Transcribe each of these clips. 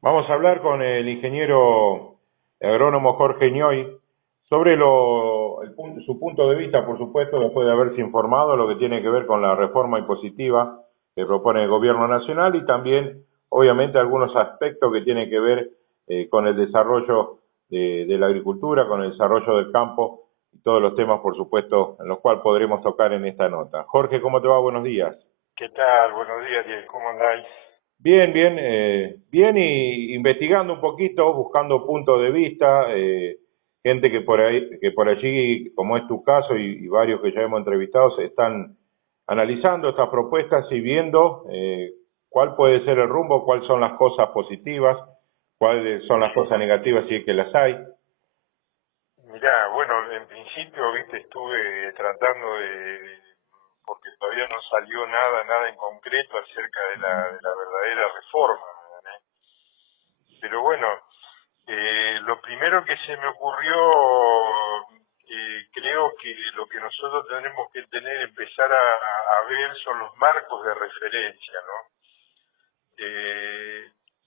Vamos a hablar con el ingeniero agrónomo Jorge Ñoy sobre su punto de vista, por supuesto, después de haberse informado lo que tiene que ver con la reforma impositiva que propone el gobierno nacional y también, obviamente, algunos aspectos que tienen que ver con el desarrollo de la agricultura, con el desarrollo del campo y todos los temas, por supuesto, en los cuales podremos tocar en esta nota. Jorge, ¿cómo te va? Buenos días. ¿Qué tal? Buenos días, Diego. ¿Cómo andáis? Bien, bien, bien y investigando un poquito, buscando puntos de vista, gente que por ahí, que por allí, como es tu caso y varios que ya hemos entrevistado, se están analizando estas propuestas y viendo cuál puede ser el rumbo, cuáles son las cosas positivas, cuáles son las cosas negativas si es que las hay. Mirá, bueno, en principio, viste, estuve tratando porque todavía no salió nada en concreto acerca de la verdadera reforma, ¿eh? Pero bueno, lo primero que se me ocurrió, creo que lo que nosotros tenemos que empezar a ver son los marcos de referencia, ¿no?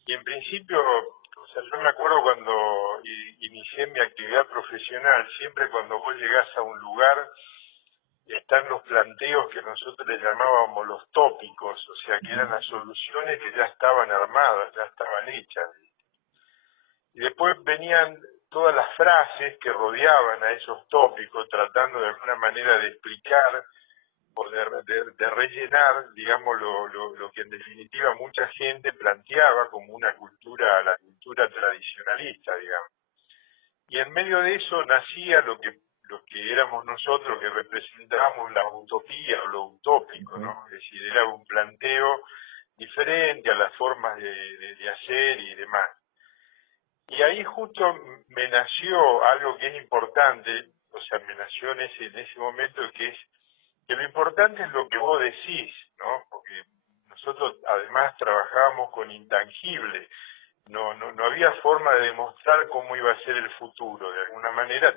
Y en principio, o sea, yo me acuerdo cuando inicié mi actividad profesional, siempre cuando vos llegás a un lugar, están los planteos que nosotros le llamábamos los tópicos, o sea, que eran las soluciones que ya estaban armadas, ya estaban hechas. Y después venían todas las frases que rodeaban a esos tópicos, tratando de alguna manera de explicar o de rellenar, digamos, lo que en definitiva mucha gente planteaba como una cultura, la cultura tradicionalista, digamos. Y en medio de eso nacía lo que éramos nosotros, que representábamos la utopía o lo utópico, ¿no? Es decir, era un planteo diferente a las formas de hacer y demás. Y ahí justo me nació algo que es importante, o sea, me nació en ese momento, que es que lo importante es lo que vos decís, ¿no? Porque nosotros además trabajábamos con intangibles, no había forma de demostrar cómo iba a ser el futuro. De alguna manera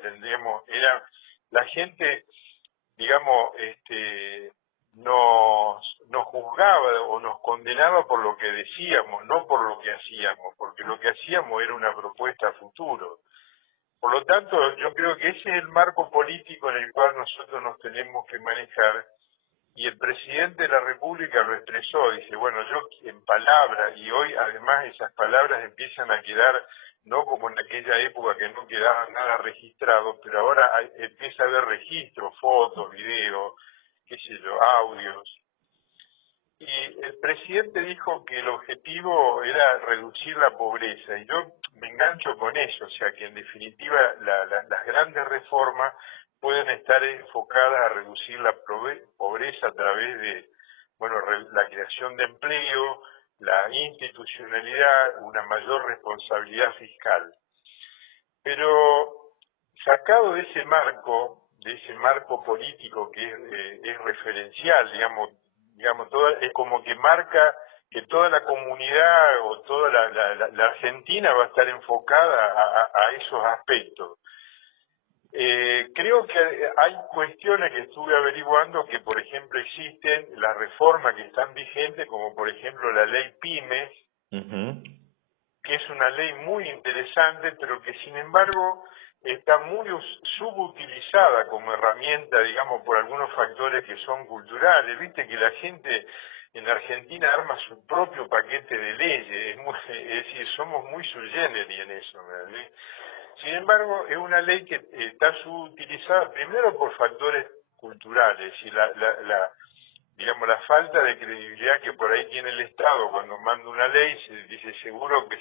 la gente, digamos, nos juzgaba o nos condenaba por lo que decíamos, no por lo que hacíamos, porque lo que hacíamos era una propuesta a futuro. Por lo tanto, yo creo que ese es el marco político en el cual nosotros nos tenemos que manejar, y el presidente de la República lo expresó, dice, bueno, yo en palabras, y hoy además esas palabras empiezan a quedar, no como en aquella época que no quedaba nada registrado, pero ahora empieza a haber registros, fotos, videos, qué sé yo, audios. Y el presidente dijo que el objetivo era reducir la pobreza, y yo me engancho con eso, o sea que en definitiva las grandes reformas pueden estar enfocadas a reducir la pobreza a través de, bueno, la creación de empleo, la institucionalidad, una mayor responsabilidad fiscal. Pero sacado de ese marco político que es referencial, digamos es como que marca que toda la comunidad o toda la Argentina va a estar enfocada a esos aspectos. Creo que hay cuestiones que estuve averiguando que, por ejemplo, existen las reformas que están vigentes, como por ejemplo la ley PYME, Ujú. que es una ley muy interesante, pero que sin embargo está muy subutilizada como herramienta, digamos, por algunos factores que son culturales. Viste que la gente en Argentina arma su propio paquete de leyes, es decir, somos muy sui generis en eso, ¿verdad? Sin embargo, es una ley que está subutilizada primero por factores culturales y digamos, la falta de credibilidad que por ahí tiene el Estado cuando manda una ley, se dice seguro que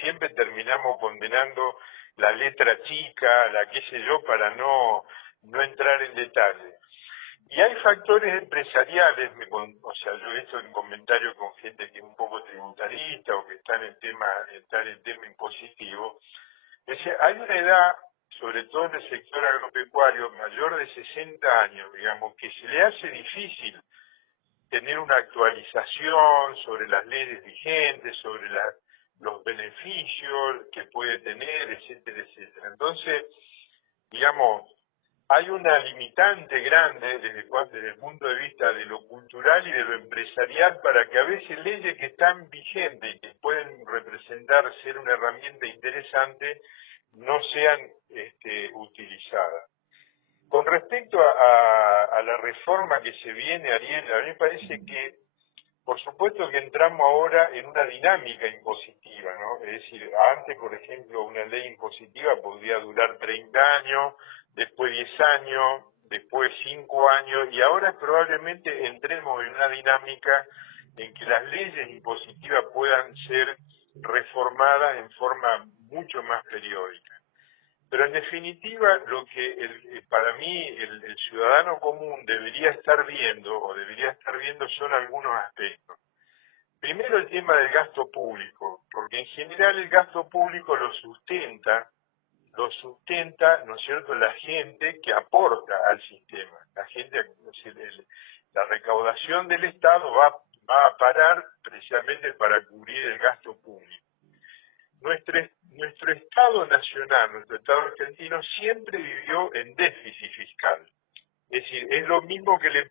siempre terminamos condenando la letra chica, la qué sé yo, para no entrar en detalle. Y hay factores empresariales, o sea, yo he hecho en comentarios con gente que es un poco tributarista o que está en el tema impositivo. Es decir, hay una edad, sobre todo en el sector agropecuario, mayor de 60 años, digamos, que se le hace difícil tener una actualización sobre las leyes vigentes, sobre los beneficios que puede tener, etcétera, etcétera. Entonces, digamos, hay una limitante grande desde el punto de vista de lo cultural y de lo empresarial para que a veces leyes que están vigentes y que pueden representar ser una herramienta interesante no sean utilizadas. Con respecto a la reforma que se viene, Ariel, a mí me parece que, por supuesto que entramos ahora en una dinámica impositiva, ¿no? Es decir, antes, por ejemplo, una ley impositiva podría durar 30 años, después 10 años, después 5 años, y ahora probablemente entremos en una dinámica en que las leyes impositivas puedan ser reformadas en forma mucho más periódica. Pero en definitiva, lo que para mí el ciudadano común debería estar viendo son algunos aspectos. Primero, el tema del gasto público, porque en general el gasto público lo sustenta, ¿no es cierto?, la gente que aporta al sistema. La recaudación del Estado va a parar precisamente para cubrir el gasto público. Nuestro Estado nacional, nuestro Estado argentino, siempre vivió en déficit fiscal. Es decir, es lo mismo que le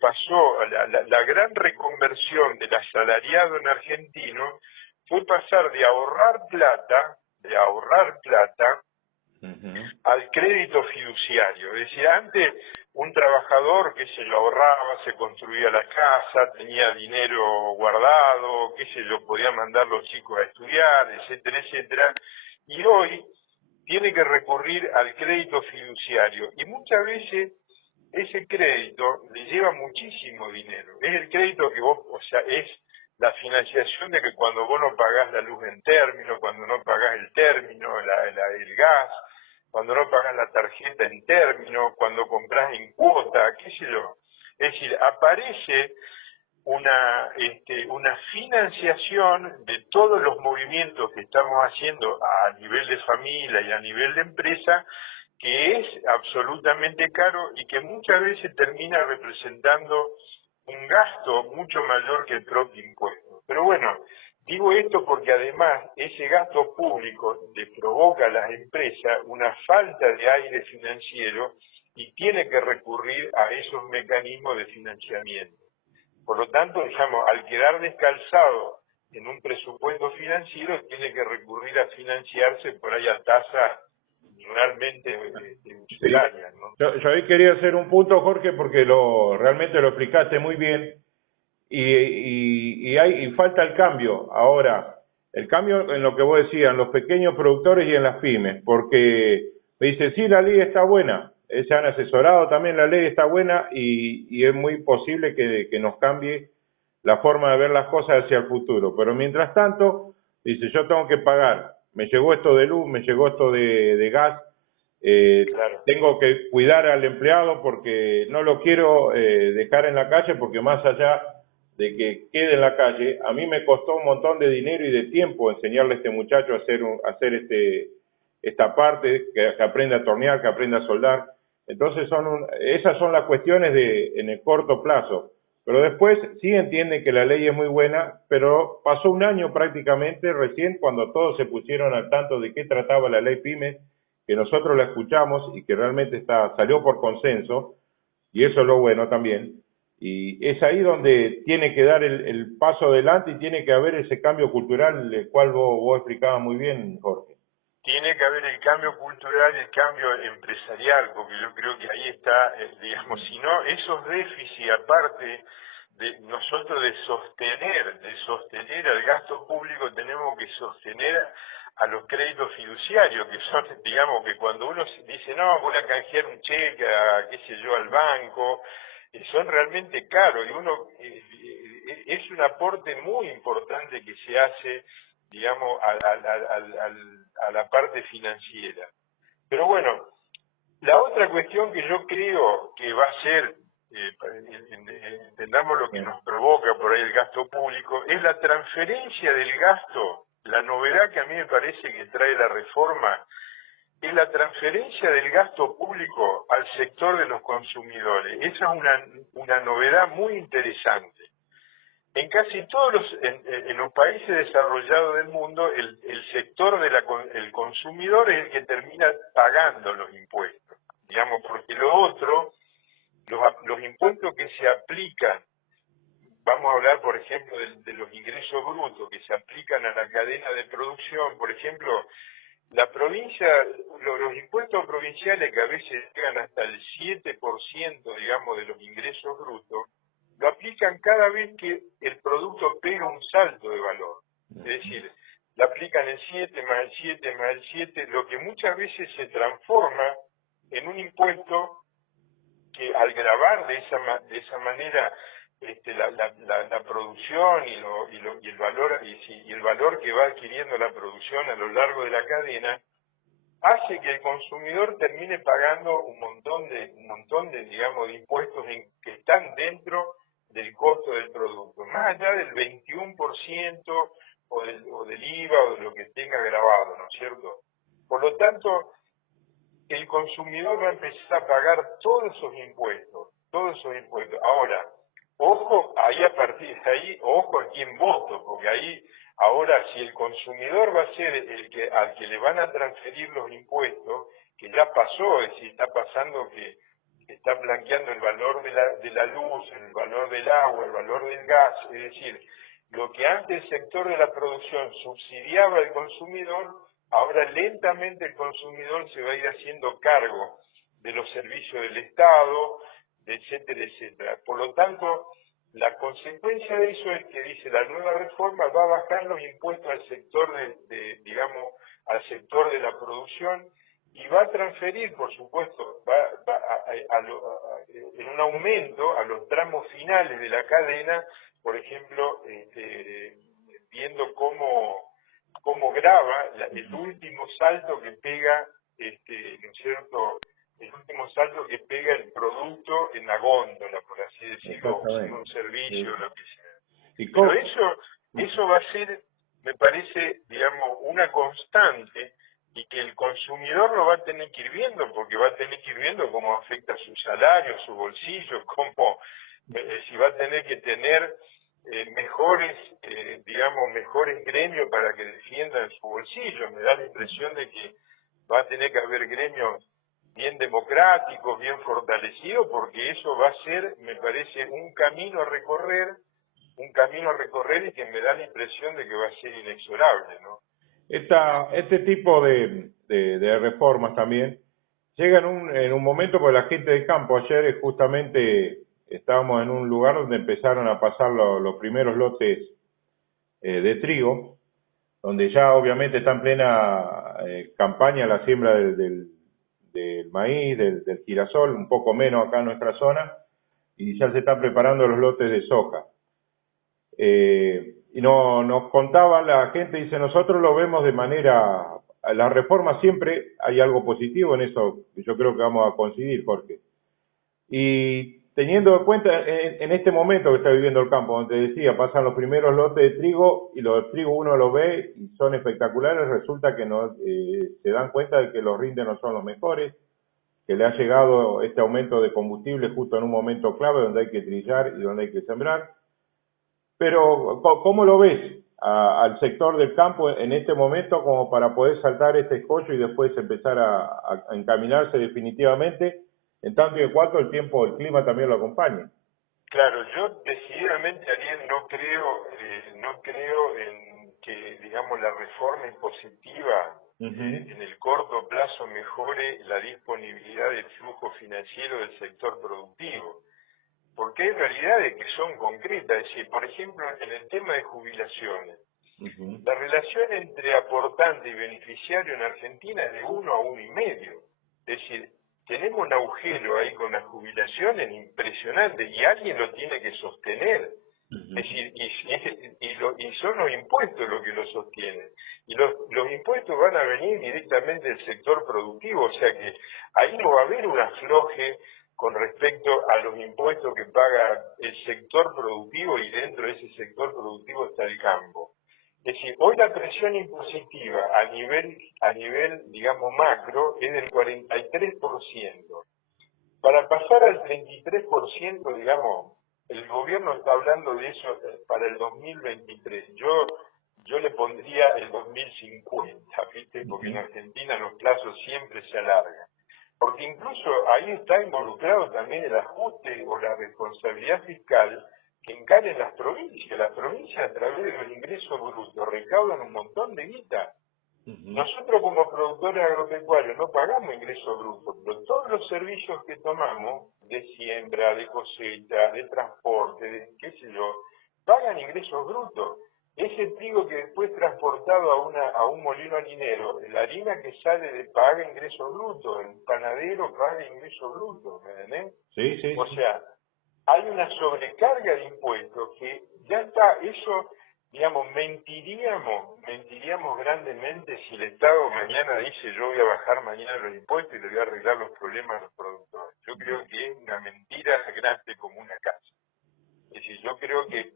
pasó a la gran reconversión del asalariado en argentino, fue pasar de ahorrar plata al crédito fiduciario. Es decir, antes un trabajador, ahorraba, se construía la casa, tenía dinero guardado, podía mandar a los chicos a estudiar, etcétera, etcétera, y hoy tiene que recurrir al crédito fiduciario, y muchas veces ese crédito le lleva muchísimo dinero. Es el crédito que es la financiación de que cuando vos no pagás la luz en término, cuando no pagás el término, el gas, cuando no pagás la tarjeta en término, cuando compras en cuota, Es decir, aparece una financiación de todos los movimientos que estamos haciendo a nivel de familia y a nivel de empresa, que es absolutamente caro y que muchas veces termina representando un gasto mucho mayor que el propio impuesto. Pero bueno, digo esto porque además ese gasto público le provoca a las empresas una falta de aire financiero y tiene que recurrir a esos mecanismos de financiamiento. Por lo tanto, al quedar descalzado en un presupuesto financiero, tiene que recurrir a financiarse por ahí a tasas realmente usurarias, ¿no? Yo ahí quería hacer un punto, Jorge, porque realmente lo explicaste muy bien y falta el cambio. Ahora, el cambio en lo que vos decías, en los pequeños productores y en las pymes, porque me dice, sí, la ley está buena, se han asesorado también, la ley está buena y es muy posible que nos cambie la forma de ver las cosas hacia el futuro. Pero mientras tanto, dice, yo tengo que pagar, me llegó esto de luz, me llegó esto de gas, Claro. tengo que cuidar al empleado porque no lo quiero dejar en la calle, porque más allá de que quede en la calle, a mí me costó un montón de dinero y de tiempo enseñarle a este muchacho a hacer esta parte, que aprenda a tornear, que aprenda a soldar. Entonces esas son las cuestiones en el corto plazo. Pero después sí entienden que la ley es muy buena, pero pasó un año prácticamente recién cuando todos se pusieron al tanto de qué trataba la ley PYME, que nosotros la escuchamos y que realmente salió por consenso, y eso es lo bueno también. Y es ahí donde tiene que dar el paso adelante y tiene que haber ese cambio cultural, el cual vos explicabas muy bien, Jorge. Tiene que haber el cambio cultural y el cambio empresarial, porque yo creo que ahí está, si no, esos déficits, aparte de nosotros de sostener el gasto público, tenemos que sostener a los créditos fiduciarios, que son, que cuando uno dice, no, voy a canjear un cheque al banco, son realmente caros, y es un aporte muy importante que se hace, a la parte financiera. Pero bueno, la otra cuestión que yo creo que va a ser, entendamos lo que nos provoca por ahí el gasto público, es la transferencia del gasto. La novedad que a mí me parece que trae la reforma es la transferencia del gasto público al sector de los consumidores. Esa es una novedad muy interesante. En casi todos en los países desarrollados del mundo, el sector el consumidor es el que termina pagando los impuestos. digamos, porque lo otro, los impuestos que se aplican, vamos a hablar, por ejemplo, de los ingresos brutos que se aplican a la cadena de producción, por ejemplo, la provincia, los impuestos provinciales que a veces llegan hasta el 7%, digamos, de los ingresos brutos, lo aplican cada vez que el producto pega un salto de valor. Es decir, le aplican el 7 más el 7 más el 7, lo que muchas veces se transforma en un impuesto que al gravar de esa manera la producción y el valor y el valor que va adquiriendo la producción a lo largo de la cadena, hace que el consumidor termine pagando un montón de digamos de impuestos que están dentro del costo del producto, más allá del 21% o del IVA o de lo que tenga grabado, ¿no es cierto? Por lo tanto, el consumidor va a empezar a pagar todos esos impuestos. Ahora, ojo, ahí a partir de ahí, ojo a quién voto, porque ahí, ahora, si el consumidor va a ser al que le van a transferir los impuestos, que ya pasó, es decir, está pasando que están blanqueando el valor de la luz, el valor del agua, el valor del gas, es decir, lo que antes el sector de la producción subsidiaba al consumidor, ahora lentamente el consumidor se va a ir haciendo cargo de los servicios del Estado, etcétera, etcétera. Por lo tanto, la consecuencia de eso es que dice la nueva reforma va a bajar los impuestos al sector digamos, al sector de la producción y va a transferir, por supuesto, en un aumento a los tramos finales de la cadena, por ejemplo, viendo cómo grava el último salto que pega, ¿no es cierto?, el último salto que pega el producto en la góndola, por así decirlo, o en un servicio, lo que sea. Pero eso va a ser, me parece, digamos, una constante y que el consumidor lo va a tener que ir viendo, porque va a tener que ir viendo cómo afecta su salario, su bolsillo, si va a tener que tener mejores gremios para que defiendan su bolsillo. Me da la impresión de que va a tener que haber gremios bien democráticos, bien fortalecidos, porque eso va a ser, me parece, un camino a recorrer y que me da la impresión de que va a ser inexorable, ¿no? Este tipo de reformas también llegan en un momento, porque la gente del campo, ayer justamente estábamos en un lugar donde empezaron a pasar los primeros lotes de trigo, donde ya obviamente está en plena campaña la siembra del maíz, del girasol, un poco menos acá en nuestra zona, y ya se están preparando los lotes de soja. Y nos contaba la gente, dice, nosotros lo vemos de manera, la reforma siempre hay algo positivo en eso, yo creo que vamos a coincidir, Jorge. Y teniendo en cuenta en este momento que está viviendo el campo, donde decía, pasan los primeros lotes de trigo y los de trigo uno los ve y son espectaculares, resulta que no se dan cuenta de que los rindes no son los mejores, que le ha llegado este aumento de combustible justo en un momento clave donde hay que trillar y donde hay que sembrar. Pero, ¿cómo lo ves al sector del campo en este momento como para poder saltar este escollo y después empezar a encaminarse definitivamente, en tanto y en cuanto el tiempo, el clima también lo acompañe? Claro, yo decididamente, Ariel, no creo en que, digamos, la reforma impositiva en el corto plazo mejore la disponibilidad del flujo financiero del sector productivo. Porque hay realidades que son concretas, es decir, por ejemplo, en el tema de jubilaciones, la relación entre aportante y beneficiario en Argentina es de 1 a 1,5. Es decir, tenemos un agujero ahí con las jubilaciones impresionante y alguien lo tiene que sostener. Es decir, y son los impuestos los que lo sostienen. Y los impuestos van a venir directamente del sector productivo, o sea que ahí no va a haber un afloje con respecto a los impuestos que paga el sector productivo y dentro de ese sector productivo está el campo. Es decir, hoy la presión impositiva a nivel, digamos, macro es del 43%. Para pasar al 33%, digamos, el gobierno está hablando de eso para el 2023. Yo le pondría el 2050, ¿viste? Porque en Argentina los plazos siempre se alargan. porque incluso ahí está involucrado también el ajuste o la responsabilidad fiscal que encaren las provincias. Las provincias a través de los ingresos brutos recaudan un montón de guita. Nosotros como productores agropecuarios no pagamos ingresos brutos, pero todos los servicios que tomamos, de siembra, de cosecha, de transporte, de qué sé yo, pagan ingresos brutos. Ese trigo que después es transportado a un molino harinero, la harina que sale de paga ingresos brutos, el panadero paga ingresos brutos, ¿me entendés? Sí, sí, O sí. sea, hay una sobrecarga de impuestos que ya está, eso, digamos, mentiríamos grandemente si el Estado mañana dice yo voy a bajar mañana los impuestos y le voy a arreglar los problemas a los productores. Yo creo que es una mentira grande como una casa. Es decir, yo creo que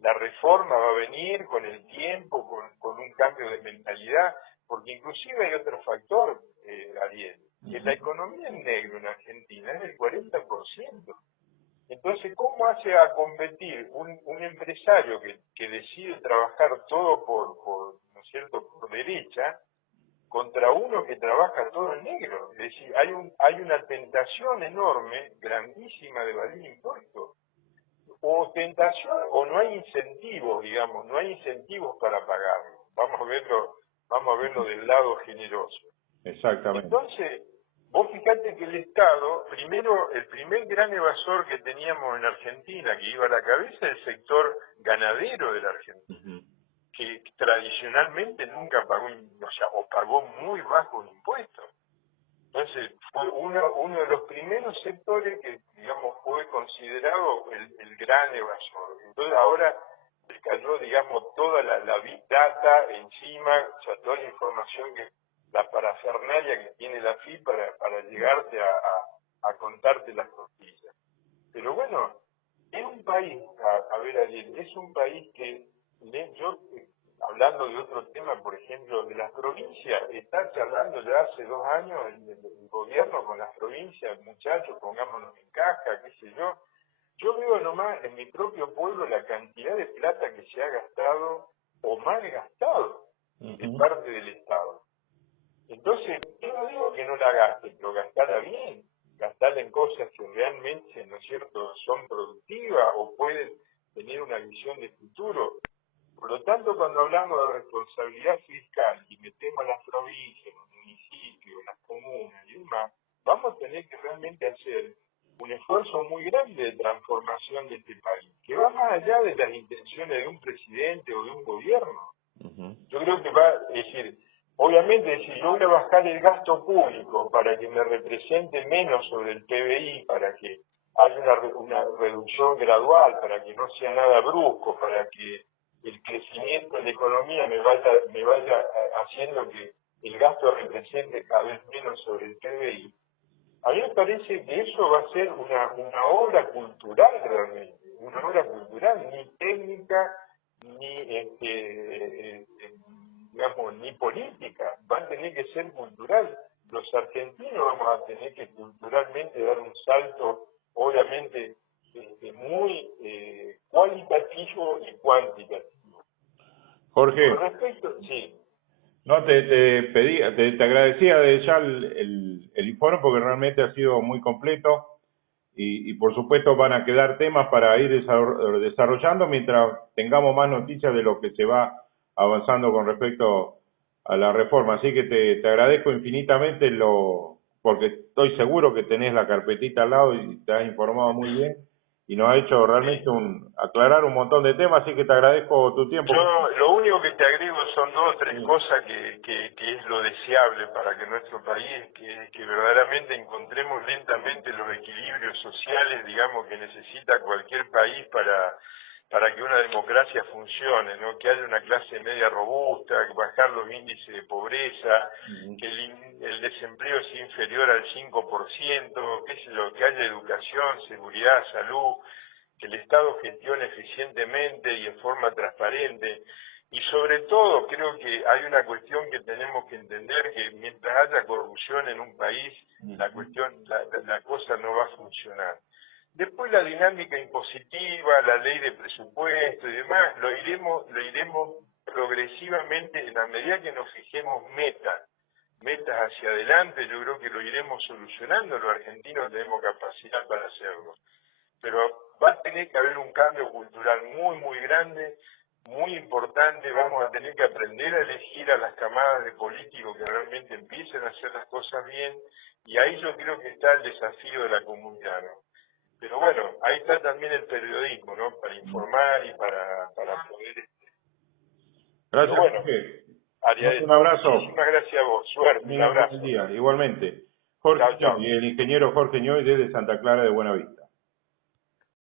la reforma va a venir con el tiempo, con un cambio de mentalidad, porque inclusive hay otro factor, Ariel, que la economía en negro en Argentina es del 40%. Entonces, ¿cómo hace a competir un empresario que decide trabajar todo ¿no es cierto?, por derecha, contra uno que trabaja todo en negro? Es decir, hay una tentación enorme, grandísima, de evadir impuestos. O tentación o no hay incentivos, digamos, no hay incentivos para pagarlo. Vamos a verlo del lado generoso. Exactamente. Entonces, vos fijate que el Estado, primero, el primer gran evasor que teníamos en Argentina, que iba a la cabeza, el sector ganadero de la Argentina, que tradicionalmente nunca pagó, o pagó muy bajos impuestos. Entonces, fue uno de los primeros sectores que, digamos, fue considerado el gran evasor. Entonces, ahora le cayó, digamos, toda la Big Data encima, o sea, toda la información la parafernalia que tiene la FI para llegarte a contarte las costillas. Pero bueno, es un país, a ver, Ariel, es un país que yo, hablando de otro tema, por ejemplo, de las provincias, está charlando ya hace 2 años el gobierno con las provincias, muchachos, pongámonos en caja, qué sé yo. Yo veo nomás en mi propio pueblo la cantidad de plata que se ha gastado o mal gastado de parte del Estado. Entonces, yo no digo que no la gaste, pero gastarla bien, gastarla en cosas que realmente, ¿no es cierto?, son productivas o pueden tener una visión de futuro. Por lo tanto, cuando hablamos de responsabilidad fiscal y metemos a las provincias, los municipios, las comunas y demás, vamos a tener que realmente hacer un esfuerzo muy grande de transformación de este país, que va más allá de las intenciones de un presidente o de un gobierno. Yo creo que es decir, obviamente, si yo voy a bajar el gasto público para que me represente menos sobre el PBI, para que haya una reducción gradual, para que no sea nada brusco, para que el crecimiento de la economía me vaya haciendo que el gasto represente cada vez menos sobre el PBI, a mí me parece que eso va a ser una obra cultural realmente, una obra cultural, ni técnica, ni digamos, ni política, va a tener que ser cultural. Los argentinos vamos a tener que culturalmente dar un salto, obviamente, muy cualitativo y cuantitativo. Jorge, Con respecto, sí. no te pedía, te agradecía de ya el informe porque realmente ha sido muy completo y por supuesto van a quedar temas para ir desarrollando mientras tengamos más noticias de lo que se va avanzando con respecto a la reforma. Así que te agradezco infinitamente porque estoy seguro que tenés la carpetita al lado y te has informado muy bien y nos ha hecho realmente aclarar un montón de temas, así que te agradezco tu tiempo. Yo lo único que te agrego son 2 o 3 cosas que es lo deseable para que nuestro país, que verdaderamente encontremos lentamente los equilibrios sociales, digamos, que necesita cualquier país para que una democracia funcione, ¿no? Que haya una clase media robusta, bajar los índices de pobreza, que el desempleo sea inferior al 5%, qué sé yo, que haya educación, seguridad, salud, que el Estado gestione eficientemente y en forma transparente. Y sobre todo, creo que hay una cuestión que tenemos que entender, que mientras haya corrupción en un país, la cosa no va a funcionar. Después la dinámica impositiva, la ley de presupuesto y demás, lo iremos progresivamente en la medida que nos fijemos metas hacia adelante, yo creo que lo iremos solucionando, los argentinos tenemos capacidad para hacerlo. Pero va a tener que haber un cambio cultural muy, muy grande, muy importante. Vamos a tener que aprender a elegir a las camadas de políticos que realmente empiecen a hacer las cosas bien, y ahí yo creo que está el desafío de la comunidad, ¿no? Pero bueno, ahí está también el periodismo, ¿no? Para informar y para poder... Pero Gracias, bueno, Jorge. Ariel, Un abrazo. muchísimas gracias a vos. Suerte, un Tenga buen abrazo. día. Igualmente. Jorge Chao, chao. Ñoy, el ingeniero Jorge Ñoy desde Santa Clara de Buenavista.